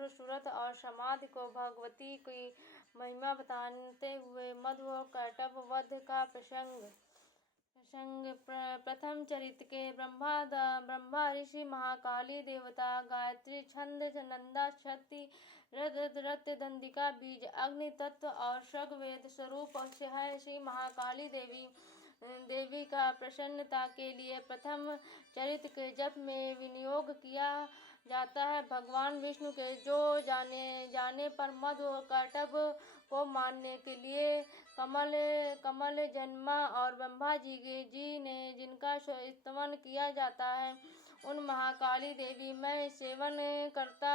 और सूरत और समाधि को भगवती की महिमा बताते हुए मधु और कर्तव्य वध का प्रसंग प्रथम चरित्र के ब्रह्मा ऋषि, महाकाली देवता, गायत्री छंद, नंदा शक्ति, रत दंडिका बीज, अग्नि तत्व और ऋग्वेद स्वरूप है। श्री महाकाली देवी का प्रसन्नता के लिए प्रथम चरित्र के जप में विनियोग किया जाता है। भगवान विष्णु के जो जाने पर मधु और कर्तव्य को मानने के लिए कमल जन्मा और ब्रह्मा जी ने जिनका स्तवन किया जाता है, उन महाकाली देवी मैं सेवन करता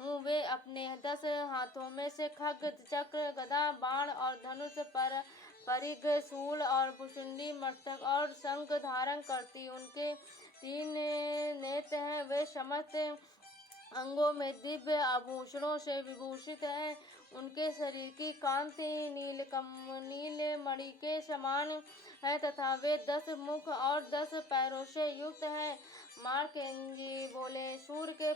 हूँ। वे अपने 10 हाथों में से खड्ग, चक्र, गदा, बाण और धनुष पर परिघ, शूल और भुसुंडी, मस्तक और शंख धारण करती। उनके 3 नेत्र हैं। वे समस्त अंगों में दिव्य आभूषणों से विभूषित हैं। उनके शरीर की कांति नीलमणि के समान है तथा वे 10 मुख और 10 पैरों से युक्त हैं। मार्कंडेय बोले, सूर्य के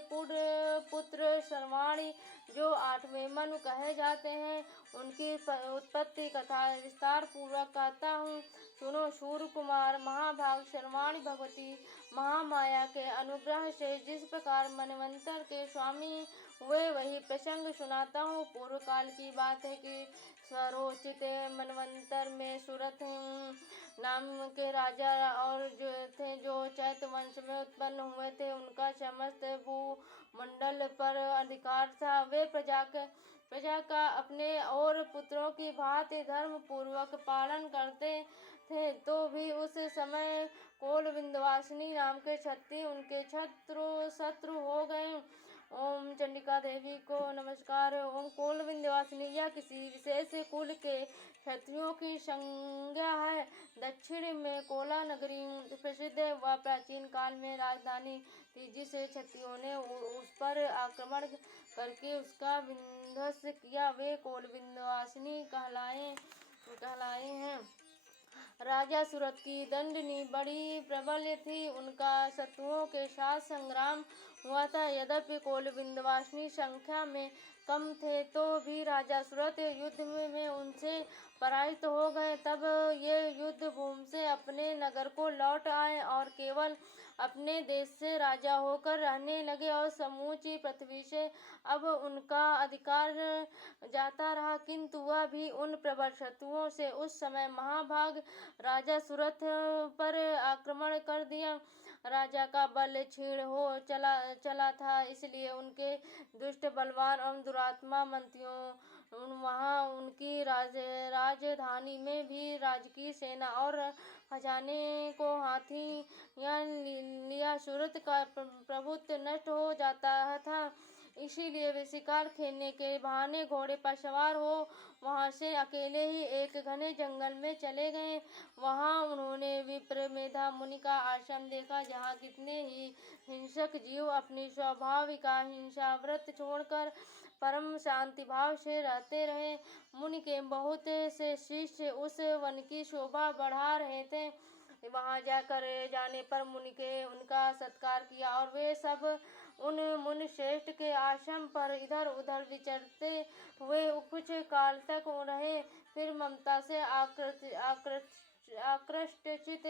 पुत्र सर्वाणी जो 8वें मनु कहे जाते हैं, उनकी उत्पत्ति कथा विस्तार पूर्वक कहता हूँ। सुनो। सूर्य कुमार महाभाग सर्वाणी भगवती महामाया के अनुग्रह से जिस प्रकार मनवंतर के स्वामी हुए, वही प्रसंग सुनाता हूँ। पूर्व काल की बात है कि स्वरोचित मनवंतर में सूरत नाम के राजा और जो चैत्र वंश में उत्पन्न हुए थे। उनका समस्त भूमंडल पर अधिकार था। वे प्रजा का अपने और पुत्रों की भांति धर्म पूर्वक पालन करते थे। तो भी उस समय कोल विंध्यवासिनी नाम के क्षत्रिय उनके शत्रु हो गए। ओम चंडिका देवी को नमस्कार। ओम कोल विंध्यवासिनी यह किसी विशेष कुल के क्षत्रियों की संज्ञा है। दक्षिण में कोला नगरी प्रसिद्ध है। वह प्राचीन काल में राजधानी थी, जिसे क्षत्रियों ने उस पर आक्रमण करके उसका विध्वंस किया। वे कोल विंध्यवासिनी कहलाए हैं। राजा सूरत की दंडनी बड़ी प्रबल थी। उनका शत्रुओं के साथ संग्राम हुआ था। यद्यपि कोल विंध्यवासिनी संख्या में कम थे, तो भी राजा सूरत युद्ध में उनसे पराजित हो गए। तब ये युद्ध भूमि से अपने नगर को लौट आए और केवल अपने देश से राजा होकर रहने लगे और समूची पृथ्वी से अब उनका अधिकार जाता रहा। किंतु वह भी उन प्रबल शत्रुओं से उस समय महाभाग राजा सूरत पर आक्रमण कर दिया। राजा का बल क्षीण हो चला था, इसलिए उनके दुष्ट, बलवान एवं दुरात्मा मंत्रियों वहाँ उनकी राजधानी में भी राजकीय सेना और खजाने को हाथी या लिया। सूरत का प्रभुत्व नष्ट हो जाता था। इसीलिए वे शिकार खेलने के बहाने घोड़े पर सवार हो वहां से अकेले ही एक घने जंगल में चले गए। वहां उन्होंने विप्र मेधा मुनि का आश्रम देखा, जहां कितने ही हिंसक जीव अपनी स्वाभाविक हिंसा व्रत छोड़कर परम शांति भाव से रहते रहे। मुनि के बहुत से शिष्य उस वन की शोभा बढ़ा रहे थे। वहां जाने पर मुनि के उनका सत्कार किया और वे सब उन मुनि श्रेष्ठ के आश्रम पर इधर उधर विचरते हुए कुछ काल तक रहे। फिर ममता से आकृष्टित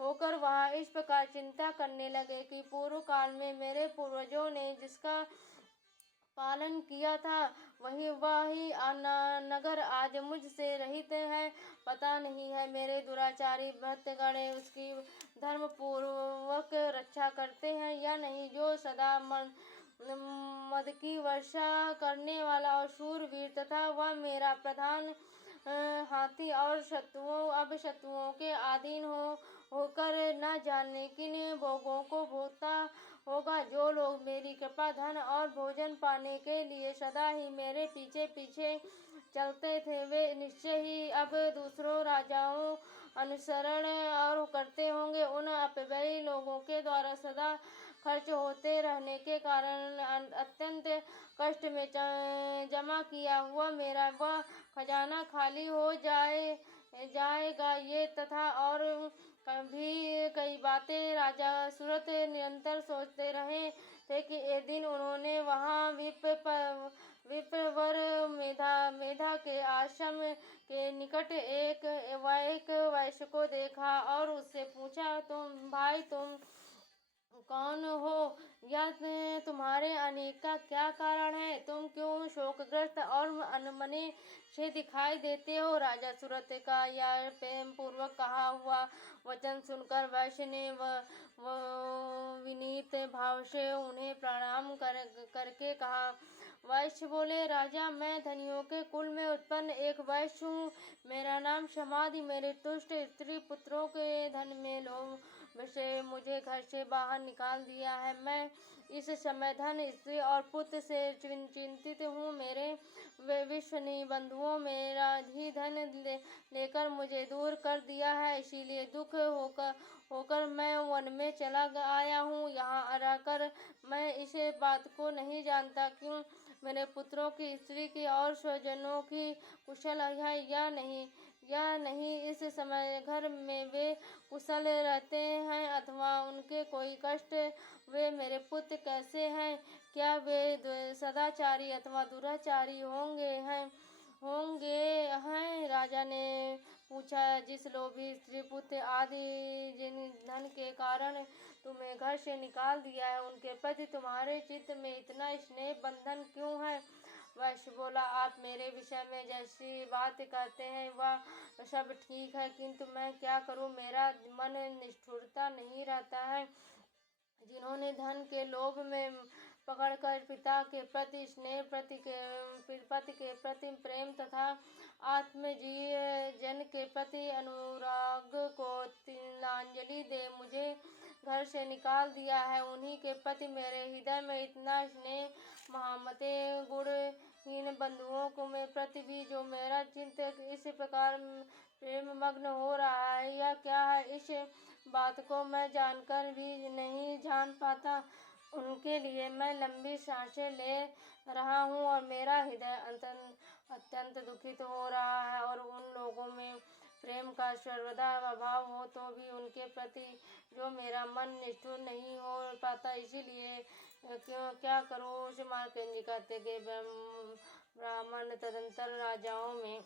होकर वहां इस प्रकार चिंता करने लगे कि पूर्व काल में मेरे पूर्वजों ने जिसका पालन किया था, वही नगर आज मुझसे रहित है। पता नहीं है मेरे दुराचारी भक्तगण उसकी धर्म पूर्वक रक्षा करते हैं या नहीं। जो सदा मद की वर्षा करने वाला और शूरवीर तथा वह मेरा प्रधान हाथी और शत्रुओं के अधीन होकर न जाने किन भोगों को भोगता होगा। जो लोग मेरी कृपा, धन और भोजन पाने के लिए सदा ही मेरे पीछे पीछे चलते थे, वे निश्चय ही अब दूसरों राजाओं अनुसरण और करते होंगे। उन अपव्ययी लोगों के द्वारा सदा खर्च होते रहने के कारण अत्यंत कष्ट में जमा किया हुआ मेरा वह खजाना खाली हो जाएगा ये तथा और कभी कई बातें राजा सूरत निरंतर सोचते रहे थे कि एक दिन उन्होंने वहाँ विप्रवर मेधा के आश्रम के निकट एक वैश्य को देखा और उससे पूछा, तुम कौन हो या तुम्हारे आने का क्या कारण है? तुम क्यों शोकग्रस्त और अनमने से दिखाई देते हो? राजा सूरत का यह प्रेम पूर्वक कहा हुआ वचन सुनकर वैश्य ने विनीत भाव से उन्हें प्रणाम करके कहा। वैश्य बोले, राजा, मैं धनियों के कुल में उत्पन्न एक वैश्य हूँ। मेरा नाम समाधि। मेरे तुष्ट स्त्री पुत्रों के धन में लोभ से मुझे घर से बाहर निकाल दिया है। मैं इस समय धन, स्त्री और पुत्र से चिंतित हूँ। मेरे विश्वसनीय बंधुओं मेरा ही धन लेकर मुझे दूर कर दिया है, इसीलिए दुख होकर मैं वन में चला आया हूँ। यहाँ रहकर मैं इस बात को नहीं जानता कि मेरे पुत्रों की, स्त्री की और स्वजनों की कुशल है या नहीं। इस समय घर में वे कुशल रहते हैं अथवा उनके कोई कष्ट? वे मेरे पुत्र कैसे हैं? क्या वे सदाचारी अथवा दुराचारी होंगे हैं? राजा ने पूछा, जिस लोभी स्त्री पुत्र आदि जिन धन के कारण तुम्हें घर से निकाल दिया है, उनके प्रति तुम्हारे चित्त में इतना स्नेह बंधन क्यों है? वैश्य बोला, आप मेरे विषय में जैसी बात कहते हैं वह सब ठीक है, किंतु मैं क्या करूं? मेरा मन निष्ठुरता नहीं रहता है। जिन्होंने धन के लोभ में पकड़कर पिता के प्रति स्नेह, पति के प्रति प्रेम तथा आत्मजन के प्रति अनुराग को तिलांजलि दे मुझे घर से निकाल दिया है, उन्हीं के प्रति मेरे हृदय में इतना स्नेह महामते गुणहीन बंधुओं को में प्रति भी जो मेरा चिंतक इस प्रकार प्रेम मग्न हो रहा है, यह क्या है? इस बात को मैं जानकर भी नहीं जान पाता। उनके लिए मैं लंबी सांसें ले रहा हूँ और मेरा हृदय अत्यंत दुखित हो रहा है। और उन लोगों में प्रेम का सर्वदा अभाव हो तो भी उनके प्रति जो मेरा मन निष्ठुर नहीं हो पाता, इसीलिए क्या करूँ? उस मार्कंडेय कहते कि ब्राह्मण तदंतर राजाओं में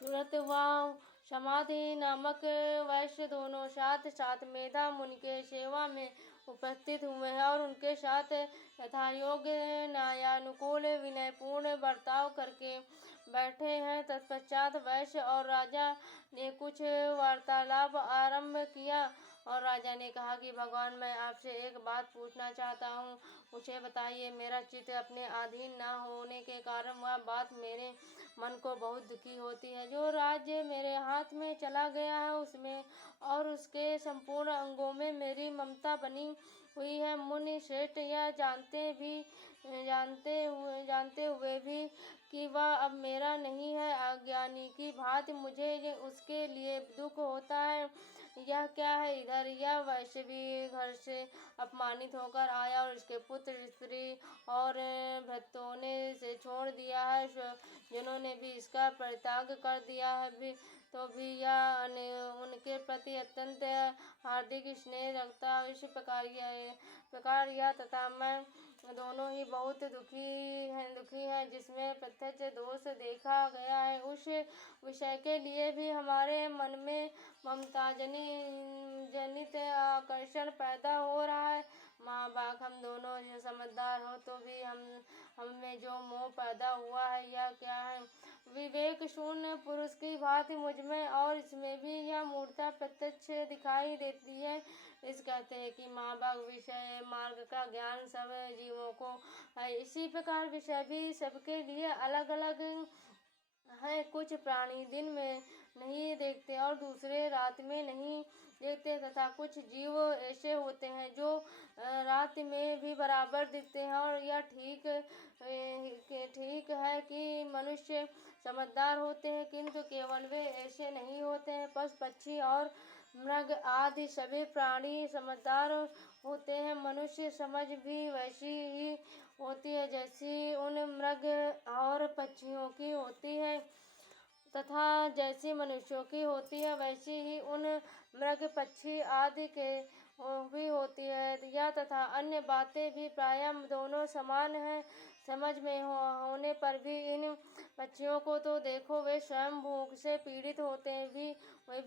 सूरत व समाधि नामक वैश्य दोनों साथ साथ मेधा मुनि के सेवा में उपस्थित हुए हैं और उनके साथ यथायोग्य न्यायानुकूल विनयपूर्ण बर्ताव करके बैठे हैं। तत्पश्चात वैश्य और राजा ने कुछ वार्तालाप आरंभ किया और राजा ने कहा कि भगवान, मैं आपसे एक बात पूछना चाहता हूँ, मुझे बताइए। मेरा चित्त अपने अधीन न होने के कारण वह बात मेरे मन को बहुत दुखी होती है। जो राज्य मेरे हाथ में चला गया है उसमें और उसके संपूर्ण अंगों में मेरी ममता बनी हुई है। मुनि श्रेष्ठ यह जानते हुए भी कि वह अब मेरा नहीं है, अज्ञानी की भांति मुझे उसके लिए दुख होता है। यह क्या है? इधर यह वैश्य भी घर से अपमानित होकर आया और उसके पुत्र, स्त्री और भृत्यों ने से छोड़ दिया है, जिन्होंने भी इसका परित्याग कर दिया है तो भी यह उनके प्रति अत्यंत हार्दिक स्नेह रखता है। इस प्रकार यह तथा मैं दोनों ही बहुत दुखी हैं, जिसमें प्रत्यक्ष दोष देखा गया है। उस विषय के लिए भी हमारे मन में ममता जनित आकर्षण पैदा हो रहा है। माँ बाप हम दोनों जो समझदार हो तो भी हम में जो मोह पैदा हुआ है, यह क्या है? विवेक शून्य पुरुष की भांति मुझ में और इसमें भी यह मूर्ता प्रत्यक्ष दिखाई देती है। इस कहते हैं कि माँ बाप विषय मार्ग का ज्ञान सब जीवों को है, इसी प्रकार विषय भी सबके लिए अलग अलग है। कुछ प्राणी दिन में नहीं देखते और दूसरे रात में नहीं देखते तथा कुछ जीव ऐसे होते हैं जो रात में भी बराबर दिखते हैं। और यह ठीक है कि मनुष्य समझदार होते हैं, किंतु केवल वे ऐसे नहीं होते हैं। पशु पक्षी और मृग आदि सभी प्राणी समझदार होते हैं। मनुष्य समझ भी वैसी ही होती है जैसी उन मृग और पक्षियों की होती है। तथा जैसी मनुष्यों की होती है वैसी ही उन मृग पक्षी आदि के भी होती है। यह तथा अन्य बातें भी प्रायः दोनों समान हैं। समझ में होने पर भी इन पक्षियों को तो देखो, वे स्वयं भूख से पीड़ित होते हैं वे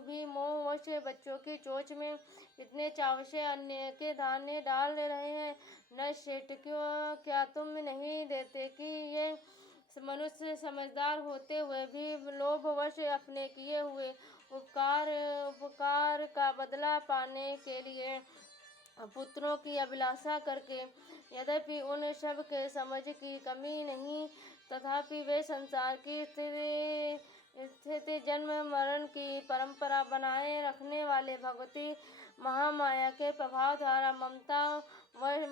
भी मोहवश बच्चों की चोंच में इतने चाव से अन्य के दाने डाल रहे हैं। न सेठ, क्यों क्या तुम नहीं देते कि ये मनुष्य समझदार होते हुए भी लोभवश अपने किए हुए उपकार का बदला पाने के लिए पुत्रों की अभिलाषा करके, यद्यपि उन सब के समझ की कमी नहीं, तथापि वे संसार की स्थिति जन्म मरण की परंपरा बनाए रखने वाले भगवती महामाया के प्रभाव द्वारा ममतामय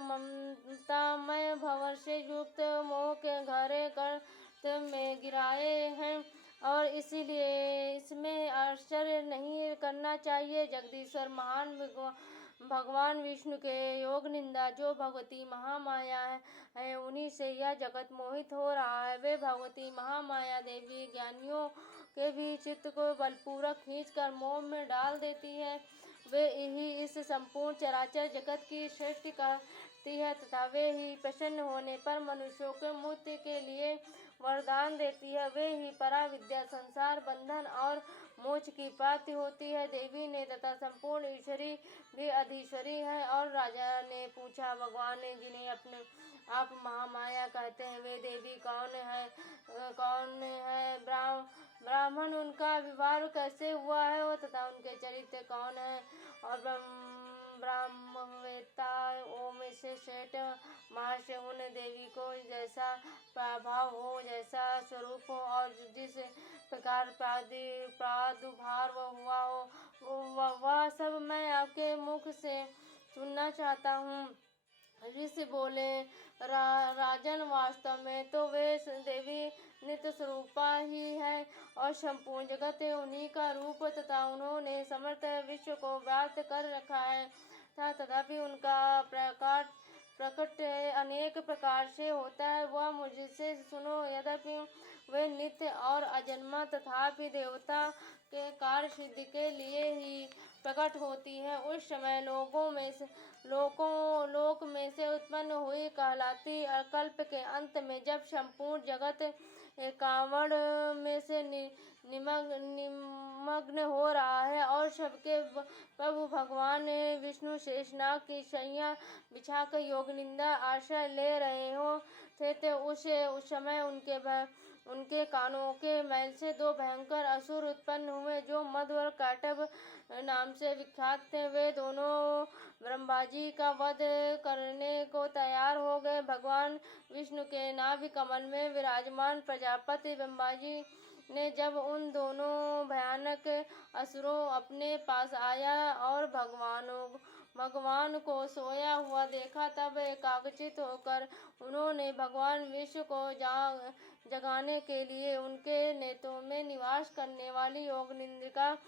भंवर से युक्त मोह के गहरे गर्त में गिराए हैं, और इसीलिए इसमें आश्चर्य नहीं करना चाहिए। जगदीश्वर महान भगवान विष्णु के योग निंदा जो भगवती महामाया है, उन्हीं से यह जगत मोहित हो रहा है। वे भगवती महामाया देवी ज्ञानियों के भी चित्त को बलपूर्वक खींचकर मोह में डाल देती है। वे ही इस संपूर्ण चराचर जगत की सृष्टि करती है, तथा वे ही प्रसन्न होने पर मनुष्यों के मुक्ति के लिए वरदान देती है। वे ही परा विद्या, संसार बंधन और मोक्ष की प्राप्ति होती है। देवी ने तथा संपूर्ण ईश्वरी भी अधीश्वरी है। और राजा ने पूछा, भगवान ने जिन्हें अपने आप महामाया कहते हैं, वे देवी कौन है? ब्राह्मण उनका विवाह कैसे हुआ है तथा उनके चरित्र कौन है? और ब्रह्मवेत्ताओं में से श्रेष्ठ महर्षि उन देवी को जैसा प्रभाव हो, जैसा स्वरूप हो, और जिस प्रकार प्रादुर्भाव हुआ हो, वह सब मैं आपके मुख से सुनना चाहता हूँ। ऋषि बोले, राजन, वास्तव में तो वे देवी नित्य स्वरूपा ही है और संपूर्ण जगत उन्हीं का रूप, तथा उन्होंने समस्त विश्व को व्याप्त कर रखा है। तथापि उनका प्रकट अनेक प्रकार से होता है, वह मुझसे सुनो। यद्यपि वे नित्य और अजन्मा, तथापि देवता के कार्य सिद्धि के लिए ही प्रकट होती है। उस समय लोक में से उत्पन्न हुई कहलाती। कल्प के अंत में जब संपूर्ण जगत कावड़ में से निमग्न हो रहा है और सबके प्रभु भगवान विष्णु शेषनाग की शैया बिछाकर योग निंदा आश्रय ले रहे हो थे, तो उस समय उनके कानों के मैल से दो भयंकर असुर उत्पन्न हुए, जो मद और काटव नाम से विख्यात थे। वे दोनों ब्रह्मा जी का वध करने को तैयार हो गए। भगवान विष्णु के नाभि कमल में विराजमान प्रजापति ब्रह्मा जी ने जब उन दोनों भयानक असुरों अपने पास आया और भगवान को सोया हुआ देखा, तब एकाग्रचित होकर उन्होंने भगवान विष्णु को जगाने के लिए उनके नेत्रों में निवास करने वाली योगनिद्रा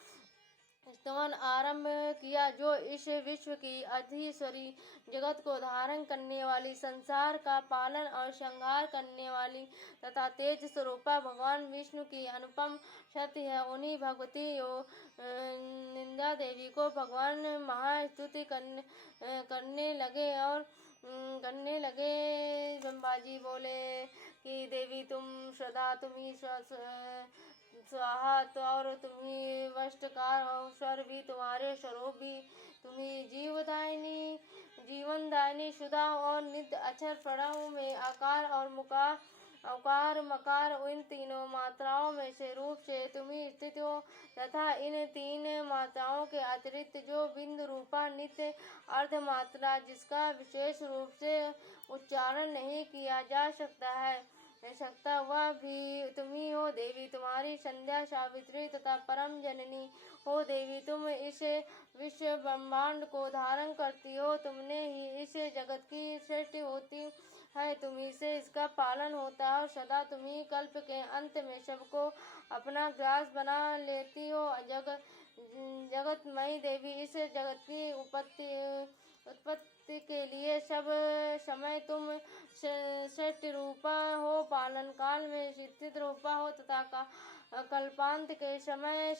स्तवन आरंभ किया, जो इस विश्व की अधीश्वरी, जगत को धारण करने वाली, संसार का पालन और संहार करने वाली तथा तेज स्वरूपा भगवान विष्णु की अनुपम शक्ति है। उन्हीं भगवती निंदा देवी को भगवान महास्तुति करने लगे। ब्रह्मा जी बोले कि देवी, तुम सदा तुम्ही स्वाहा, और तुम्ही वष्टकार हो, स्वर भी तुम्हारे, स्वरूप भी तुम्ही, जीवनदायिनी सुधा और नित्य अक्षर प्रणव में आकार और अवकार मकार, इन तीनों मात्राओं में से रूप से तुम्ही स्थित हो, तथा इन तीन मात्राओं के अतिरिक्त जो बिंदु रूपा नित्य अर्ध मात्रा, जिसका विशेष रूप से उच्चारण नहीं किया जा सकता है, वह भी तुम्ही हो। देवी, तुम्हारी संध्या सावित्री तथा परम जननी हो। देवी, तुम इस विश्व ब्रह्मांड को धारण करती हो। तुमने ही इस जगत की सृष्टि होती है, तुम्ही से इसका पालन होता है, और सदा तुम्ही कल्प के अंत में सबको अपना ग्रास बना लेती हो। जगतमयी देवी, इस जगत की उत्पत्ति के लिए सब समय तुम षष्टि रूपा हो, पालन काल में स्थित रूपा हो तथा कल्पांत के समय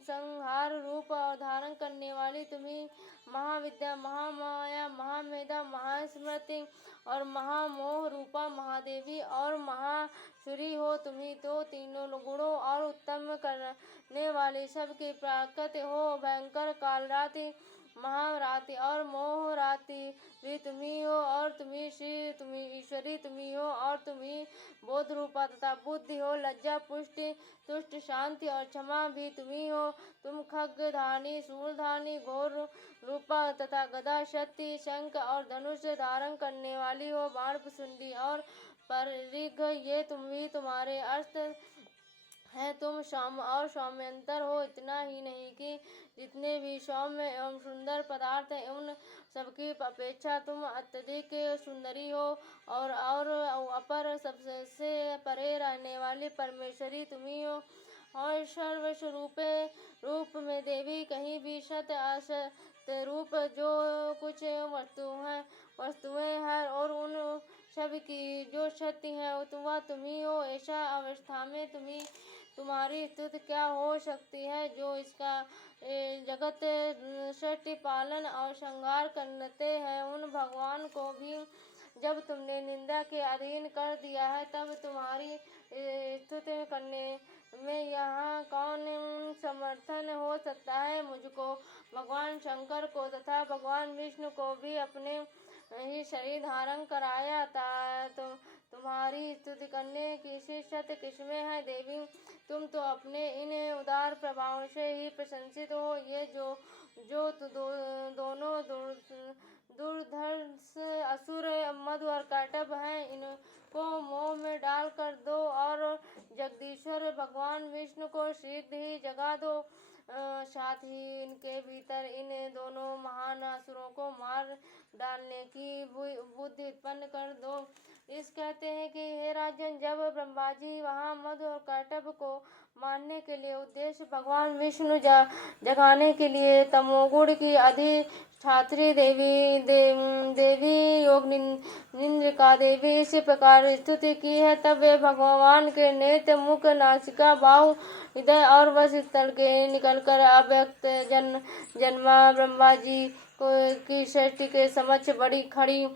संहार रूप और धारण करने वाली तुम्ही महाविद्या, महामाया, महामेधा, महास्मृति और महामोह रूपा महादेवी और महासुरी हो। तुम्ही तो तीनों गुणों और उत्तम करने वाली सबकी प्राकृत हो। भयंकर कालरात्रि, महारात्रि और मोहरात्रि भी तुम्ही हो और तुम्ही श्री, तुम्ही ईश्वरी तुम्ही हो और तुम्ही बोध रूपा तथा बुद्धि हो। लज्जा, पुष्टि, तुष्ट, शांति और क्षमा भी तुम्ही हो। तुम खड्गधानी, शूलधानी, घोर रूपा तथा गदा, शक्ति, शंख और धनुष धारण करने वाली हो। बाण, सुंडी और परिघ ये तुम्हारे अस्त्र है। तुम सौम्य और सौम्यंतर हो। इतना ही नहीं कि जितने भी सौम्य एवं सुंदर पदार्थ हैं उन सबकी अपेक्षा तुम अत्यधिक सुंदरी हो और अपर सबसे परे रहने वाली परमेश्वरी तुम्ही हो। और सर्वस्वरूपे रूप में देवी कहीं भी सत्य असत रूप जो कुछ वस्तुएं हैं और उन सब की जो शक्ति है वह तुम्ही हो। ऐसा अवस्था में तुम्हारी स्तुति क्या हो सकती है। जो इसका जगत सृष्टि, पालन और संहार करते हैं उन भगवान को भी जब तुमने निंदा के अधीन कर दिया है तब तुम्हारी स्तुति करने में यहाँ कौन समर्थन हो सकता है। मुझको, भगवान शंकर को तथा भगवान विष्णु को भी अपने ही शरीर धारण कराया था। तो तुम्हारी स्तुति करने की शिष्यत किसमें है देवी। तुम तो अपने इन उदार प्रभाव से ही प्रशंसित हो। ये जो दोनों दुर्धर्ष असुर मधु और काटब हैं इनको मोह में डाल कर दो और जगदीश्वर भगवान विष्णु को शीघ्र ही जगा दो। साथ ही इनके भीतर इन दोनों महान असुरों को मार डालने की बुद्धि उत्पन्न कर दो। इस कहते हैं कि हे राजन, जब ब्रह्मा जी वहाँ मधु और काटब को मारने के लिए उद्देश्य भगवान विष्णु जगाने के लिए तमोगुण की अधिष्ठात्री देवी योग निंद्रिका देवी इस प्रकार स्तुति की है, तब वे भगवान के नेत्र, मुख, नासिका, बाहु, हृदय और वक्ष स्थल के निकलकर अव्यक्त जन्मा ब्रह्मा जी की सृष्टि के समक्ष बड़ी खड़ी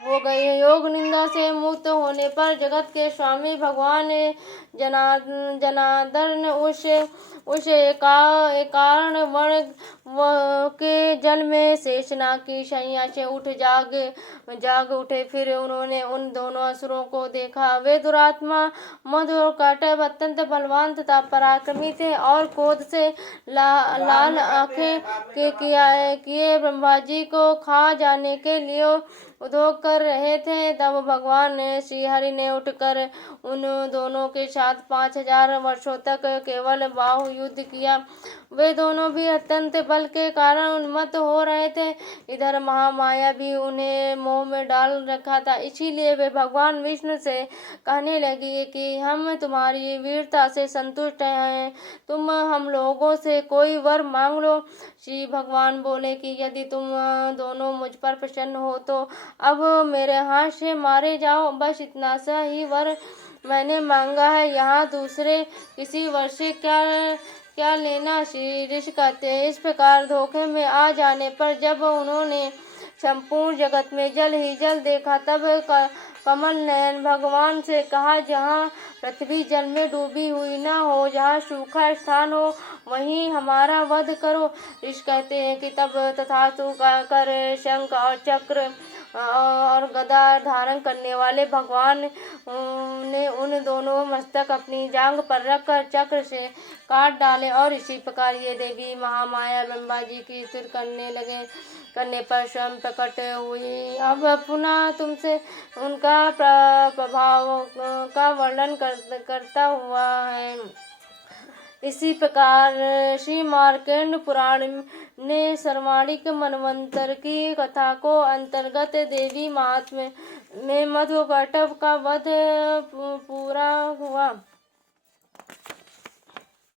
हो गई है। योग निंदा से मुक्त होने पर जगत के स्वामी भगवान जनार्दन उस एकारण वर्ण के जल में शेषनाग की शैया से जाग उठे। फिर उन्होंने उन दोनों असुरों को देखा। वे दुरात्मा मधु और काटब अत्यंत बलवान तथा पराक्रमी थे और क्रोध से लाल आंखें किए ब्रह्मा जी को खा जाने के लिए उद्योग कर रहे थे। तब भगवान श्री हरि ने उठकर उन दोनों के साथ 5000 वर्षों तक केवल बाहु युद्ध किया। वे दोनों भी अत्यंत बल के कारण उन्मत्त हो रहे थे। इधर महामाया भी उन्हें मोह में डाल रखा था। इसीलिए वे भगवान विष्णु से कहने लगी कि हम तुम्हारी वीरता से संतुष्ट हैं, तुम हम लोगों से कोई वर मांग लो। श्री भगवान बोले कि यदि तुम दोनों मुझ पर प्रसन्न हो तो अब मेरे हाथ से मारे जाओ। बस इतना सा ही वर मैंने मांगा है, यहाँ दूसरे किसी वर से क्या लेना। श्री ऋषि कहते हैं, इस प्रकार धोखे में आ जाने पर जब उन्होंने संपूर्ण जगत में जल ही जल देखा तब कमल नयन भगवान से कहा, जहाँ पृथ्वी जल में डूबी हुई न हो, जहाँ सूखा स्थान हो वहीं हमारा वध करो। ऋषि कहते हैं कि तब तथास्तु कर शंख और चक्र और गदा धारण करने वाले भगवान ने उन दोनों मस्तक अपनी जांग पर रखकर चक्र से काट डाले और इसी प्रकार ये देवी महामाया ब्रह्मा जी की स्तुति करने पर स्वयं प्रकट हुई। अब पुनः तुमसे उनका प्रभाव का वर्णन करता हुआ है। इसी प्रकार श्री मार्कंड पुराण ने सर्वाणिक मनवंतर की कथा को अंतर्गत देवी महात्म्य में मधु काटब का वध पूरा हुआ।